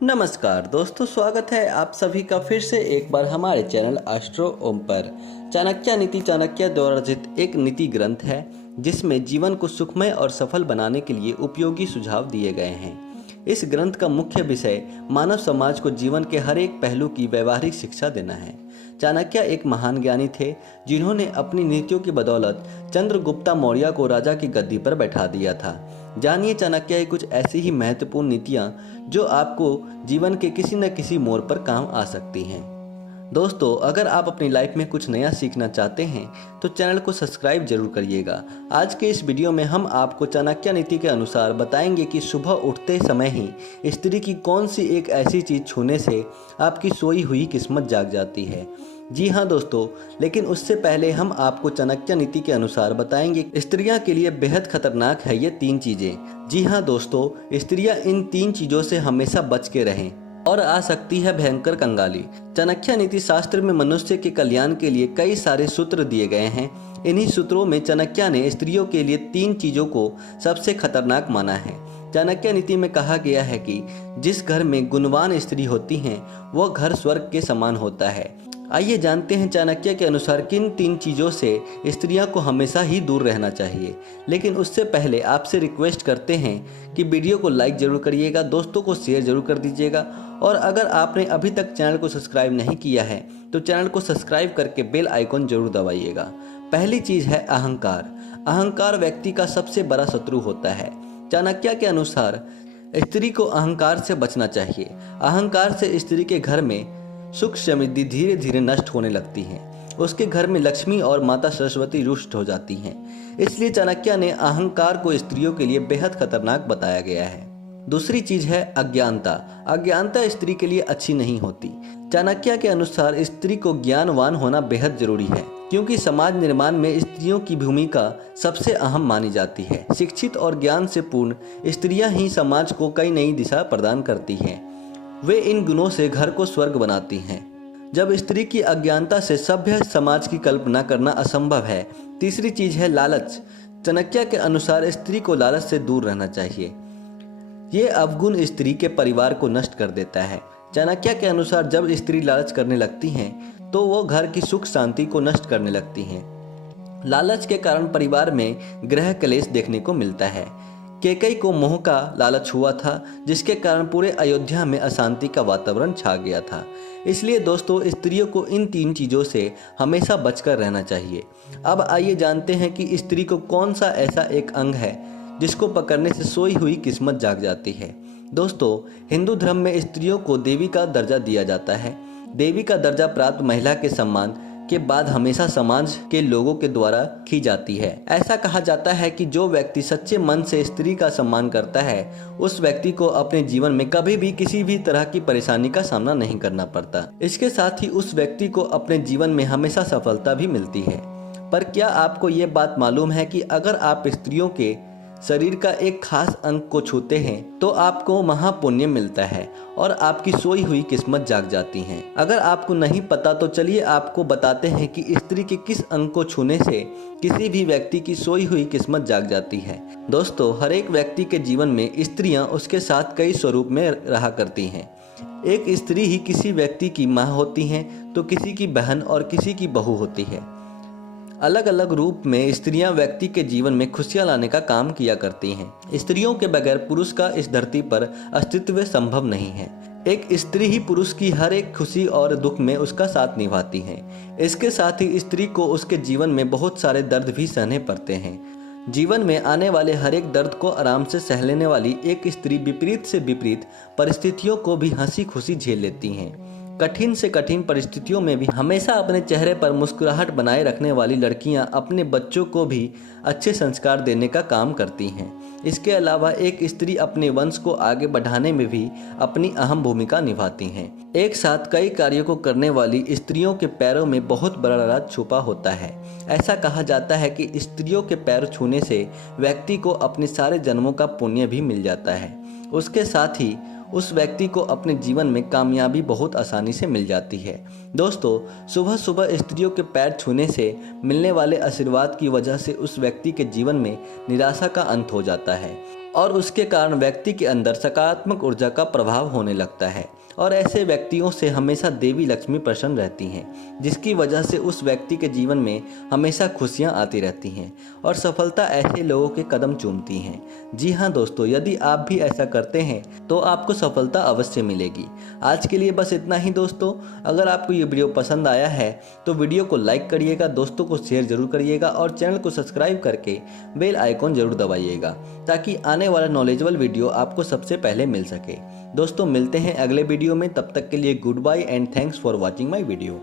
नमस्कार दोस्तों, स्वागत है आप सभी का फिर से एक बार हमारे चैनल एस्ट्रो ओम पर। चाणक्य नीति चाणक्य द्वारा रचित एक नीति ग्रंथ है जिसमें जीवन को सुखमय और सफल बनाने के लिए उपयोगी सुझाव दिए गए हैं। इस ग्रंथ का मुख्य विषय मानव समाज को जीवन के हर एक पहलू की व्यवहारिक शिक्षा देना है। चाणक्य एक महान ज्ञानी थे जिन्होंने अपनी नीतियों की बदौलत चंद्रगुप्त मौर्य को राजा की गद्दी पर बैठा दिया था। जानिए चाणक्य की कुछ ऐसी ही महत्वपूर्ण नीतियां जो आपको जीवन के किसी न किसी मोड़ पर काम आ सकती हैं। दोस्तों, अगर आप अपनी लाइफ में कुछ नया सीखना चाहते हैं तो चैनल को सब्सक्राइब जरूर करिएगा। आज के इस वीडियो में हम आपको चाणक्य नीति के अनुसार बताएंगे कि सुबह उठते समय ही स्त्री की कौन सी एक ऐसी चीज छूने से आपकी सोई हुई किस्मत जाग जाती है। जी हाँ दोस्तों, लेकिन उससे पहले हम आपको चाणक्य नीति के अनुसार बताएंगे स्त्रियां के लिए बेहद खतरनाक है ये 3 चीजें। जी हाँ दोस्तों, स्त्रियां इन 3 चीजों से हमेशा बच के रहें और आ सकती है भयंकर कंगाली। चाणक्य नीति शास्त्र में मनुष्य के कल्याण के लिए कई सारे सूत्र दिए गए हैं। इन्हीं सूत्रों में चाणक्य ने स्त्रियों के लिए 3 चीजों को सबसे खतरनाक माना है। चाणक्य नीति में कहा गया है कि जिस घर में गुणवान स्त्री होती हैं वह घर स्वर्ग के समान होता है। आइए जानते हैं चाणक्य के अनुसार किन 3 चीज़ों से स्त्रियों को हमेशा ही दूर रहना चाहिए। लेकिन उससे पहले आपसे रिक्वेस्ट करते हैं कि वीडियो को लाइक जरूर करिएगा, दोस्तों को शेयर जरूर कर दीजिएगा और अगर आपने अभी तक चैनल को सब्सक्राइब नहीं किया है तो चैनल को सब्सक्राइब करके बेल आइकन जरूर दबाइएगा। पहली चीज़ है अहंकार। अहंकार व्यक्ति का सबसे बड़ा शत्रु होता है। चाणक्य के अनुसार स्त्री को अहंकार से बचना चाहिए। अहंकार से स्त्री के घर में सुख समृद्धि धीरे धीरे नष्ट होने लगती है। उसके घर में लक्ष्मी और माता सरस्वती रुष्ट हो जाती हैं। इसलिए चाणक्य ने अहंकार को स्त्रियों के लिए बेहद खतरनाक बताया गया है। दूसरी चीज है अज्ञानता। अज्ञानता स्त्री के लिए अच्छी नहीं होती। चाणक्य के अनुसार स्त्री को ज्ञानवान होना बेहद जरूरी है क्योंकि समाज निर्माण में स्त्रियों की भूमिका सबसे अहम मानी जाती है। शिक्षित और ज्ञान से पूर्ण स्त्रियां ही समाज को कई नई दिशा प्रदान करती हैं। वे इन गुणों से घर को स्वर्ग बनाती हैं। जब स्त्री की अज्ञानता से सभ्य समाज की कल्पना करना असंभव है। तीसरी चीज है लालच। चाणक्य के अनुसार स्त्री को लालच से दूर रहना चाहिए। ये अवगुण स्त्री के परिवार को नष्ट कर देता है। चाणक्य के अनुसार जब स्त्री लालच करने लगती हैं तो वो घर की सुख शांति को नष्ट करने लगती हैं। लालच के कारण परिवार में गृह क्लेश देखने को मिलता है। कैकेयी को मोह का लालच हुआ था जिसके कारण पूरे अयोध्या में अशांति का वातावरण छा गया था। इसलिए दोस्तों, स्त्रियों को इन 3 चीज़ों से हमेशा बचकर रहना चाहिए। अब आइए जानते हैं कि स्त्री को कौन सा ऐसा एक अंग है जिसको पकड़ने से सोई हुई किस्मत जाग जाती है। दोस्तों, हिंदू धर्म में स्त्रियों को देवी का दर्जा दिया जाता है। देवी का दर्जा प्राप्त महिला के सम्मान के बाद हमेशा समाज के लोगों के द्वारा की जाती है। ऐसा कहा जाता है कि जो व्यक्ति सच्चे मन से स्त्री का सम्मान करता है उस व्यक्ति को अपने जीवन में कभी भी किसी भी तरह की परेशानी का सामना नहीं करना पड़ता। इसके साथ ही उस व्यक्ति को अपने जीवन में हमेशा सफलता भी मिलती है। पर क्या आपको ये बात मालूम है कि अगर आप स्त्रियों के शरीर का एक खास अंग को छूते हैं तो आपको महापुण्य मिलता है और आपकी सोई हुई किस्मत जाग जाती है। अगर आपको नहीं पता तो चलिए आपको बताते हैं कि स्त्री के किस अंग को छूने से किसी भी व्यक्ति की सोई हुई किस्मत जाग जाती है। दोस्तों, हर एक व्यक्ति के जीवन में स्त्रियां उसके साथ कई स्वरूप में रहा करती हैं। एक स्त्री ही किसी व्यक्ति की माँ होती हैं तो किसी की बहन और किसी की बहू होती है। अलग अलग रूप में स्त्रियां व्यक्ति के जीवन में खुशियां लाने का काम किया करती हैं। स्त्रियों के बगैर पुरुष का इस धरती पर अस्तित्व संभव नहीं है। एक स्त्री ही पुरुष की हर एक खुशी और दुख में उसका साथ निभाती है। इसके साथ ही स्त्री को उसके जीवन में बहुत सारे दर्द भी सहने पड़ते हैं। जीवन में आने वाले हर एक दर्द को आराम से सह लेने वाली एक स्त्री विपरीत से विपरीत परिस्थितियों को भी हंसी खुशी झेल लेती हैं। कठिन से कठिन परिस्थितियों में भी हमेशा अपने चेहरे पर मुस्कुराहट बनाए रखने वाली लड़कियां अपने बच्चों को भी अच्छे संस्कार देने का काम करती हैं। इसके अलावा एक स्त्री अपने वंश को आगे बढ़ाने में भी अपनी अहम भूमिका निभाती हैं। एक साथ कई कार्यों को करने वाली स्त्रियों के पैरों में बहुत बड़ा राज छुपा होता है। ऐसा कहा जाता है कि स्त्रियों के पैर छूने से व्यक्ति को अपने सारे जन्मों का पुण्य भी मिल जाता है। उसके साथ ही उस व्यक्ति को अपने जीवन में कामयाबी बहुत आसानी से मिल जाती है। दोस्तों, सुबह सुबह स्त्रियों के पैर छूने से मिलने वाले आशीर्वाद की वजह से उस व्यक्ति के जीवन में निराशा का अंत हो जाता है और उसके कारण व्यक्ति के अंदर सकारात्मक ऊर्जा का प्रभाव होने लगता है और ऐसे व्यक्तियों से हमेशा देवी लक्ष्मी प्रसन्न रहती हैं, जिसकी वजह से उस व्यक्ति के जीवन में हमेशा खुशियां आती रहती हैं और सफलता ऐसे लोगों के कदम चूमती हैं। जी हाँ दोस्तों, यदि आप भी ऐसा करते हैं तो आपको सफलता अवश्य मिलेगी। आज के लिए बस इतना ही दोस्तों। अगर आपको ये वीडियो पसंद आया है तो वीडियो को लाइक करिएगा, दोस्तों को शेयर जरूर करिएगा और चैनल को सब्सक्राइब करके बेल आइकॉन जरूर दबाइएगा ताकि आने वाला नॉलेजेबल वीडियो आपको सबसे पहले मिल सके। दोस्तों, मिलते हैं अगले वीडियो में, तब तक के लिए good bye and thanks for watching my video.